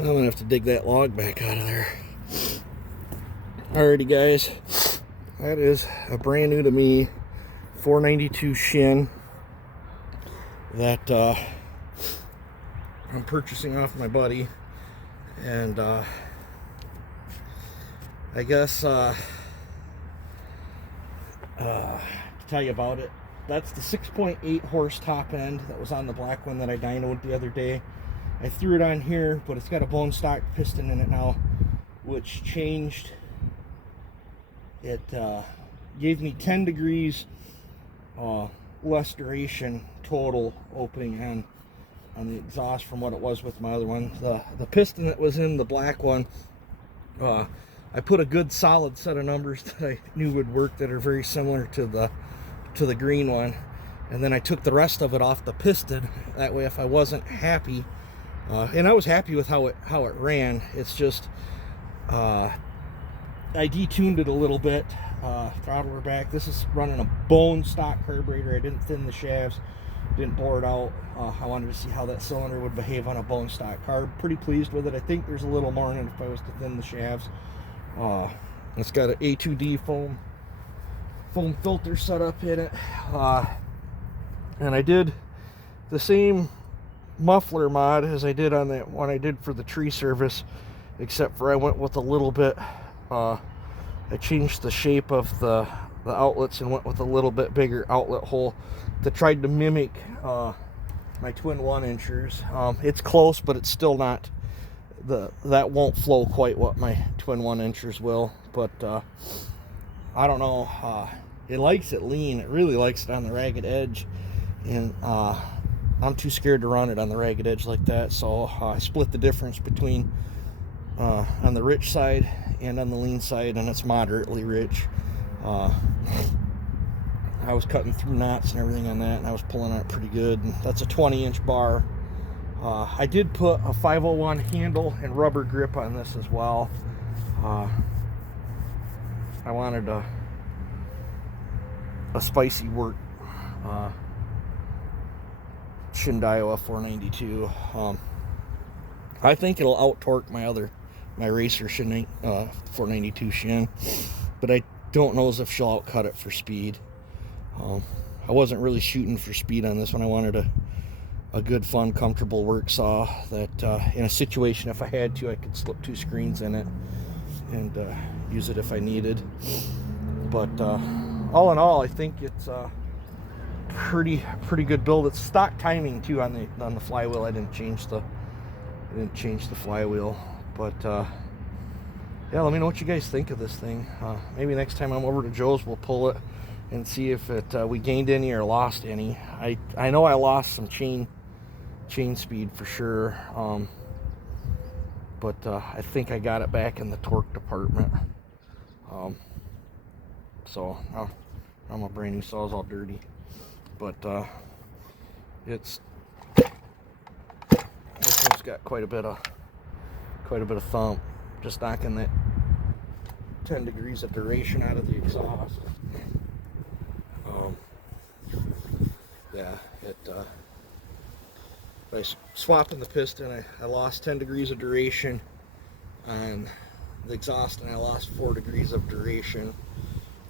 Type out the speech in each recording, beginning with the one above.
I'm gonna have to dig that log back out of there. Alrighty guys, that is a brand new to me 492 Shin that I'm purchasing off my buddy, and I guess to tell you about it, that's the 6.8 horse top end that was on the black one that I dynoed the other day. I threw it on here, but it's got a bone stock piston in it now, which changed It gave me 10 degrees less duration total opening on the exhaust from what it was with my other one. The piston that was in the black one, I put a good solid set of numbers that I knew would work that are very similar to the green one, and then I took the rest of it off the piston. That way, if I wasn't happy, and I was happy with how it ran, it's just I detuned it a little bit, throttled her back. This is running a bone stock carburetor. I didn't thin the shafts, didn't bore it out. I wanted to see how that cylinder would behave on a bone stock carb. Pretty pleased with it. I think there's a little more in it if I was to thin the shafts. It's got an A2D foam filter set up in it, and I did the same muffler mod as I did on that one I did for the tree service, except for I went with a little bit, I changed the shape of the outlets and went with a little bit bigger outlet hole to try to mimic my twin 1-inchers. It's close, but it's still not, that won't flow quite what my twin 1-inchers will, but I don't know, it likes it lean. It really likes it on the ragged edge, and I'm too scared to run it on the ragged edge like that, so I split the difference between on the rich side and on the lean side, and it's moderately rich. I was cutting through knots and everything on that, and I was pulling on it pretty good, and that's a 20-inch bar. I did put a 501 handle and rubber grip on this as well. I wanted a spicy work shindiawa 492. I think it'll out torque my racer 492 shin, but I don't know as if she'll outcut it for speed. I wasn't really shooting for speed on this one. I wanted a good, fun, comfortable work saw that in a situation, if I had to, I could slip 2 screens in it and use it if I needed. But all in all, I think it's a pretty good build. It's stock timing too on the flywheel. I didn't change the flywheel, but yeah, let me know what you guys think of this thing. Maybe next time I'm over to Joe's, we'll pull it and see if we gained any or lost any. I know I lost some chain speed for sure, but I think I got it back in the torque department. So now my brand new saw's all dirty, but this one's got quite a bit of thump, just knocking that 10 degrees of duration out of the exhaust. Yeah, by swapping the piston, I lost 10 degrees of duration on the exhaust, and I lost 4 degrees of duration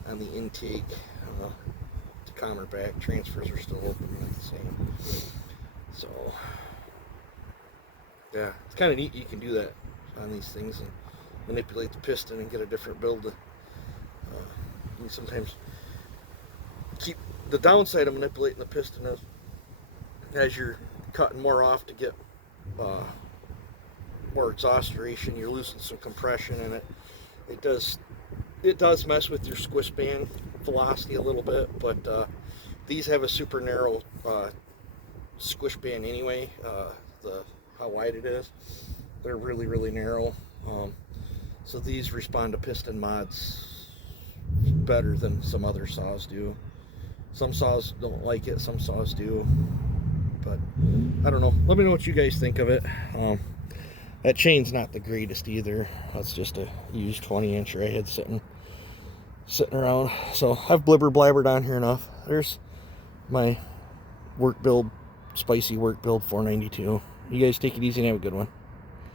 on the intake. The calmer back transfers are still open and the same. So yeah, it's kind of neat. You can do that on these things and manipulate the piston and get a different build. You sometimes keep the downside of manipulating the piston is as you're cutting more off to get more exhaust duration, you're losing some compression in it. It does mess with your squish band velocity a little bit, but these have a super narrow squish band anyway. How wide it is, they're really narrow. So these respond to piston mods better than some other saws do. Some saws don't like it, some saws do, but I don't know. Let me know what you guys think of it. That chain's not the greatest either. That's just a used 20-incher I had sitting around. So I've blabbered on here enough. There's my spicy work build 492. You guys take it easy and have a good one.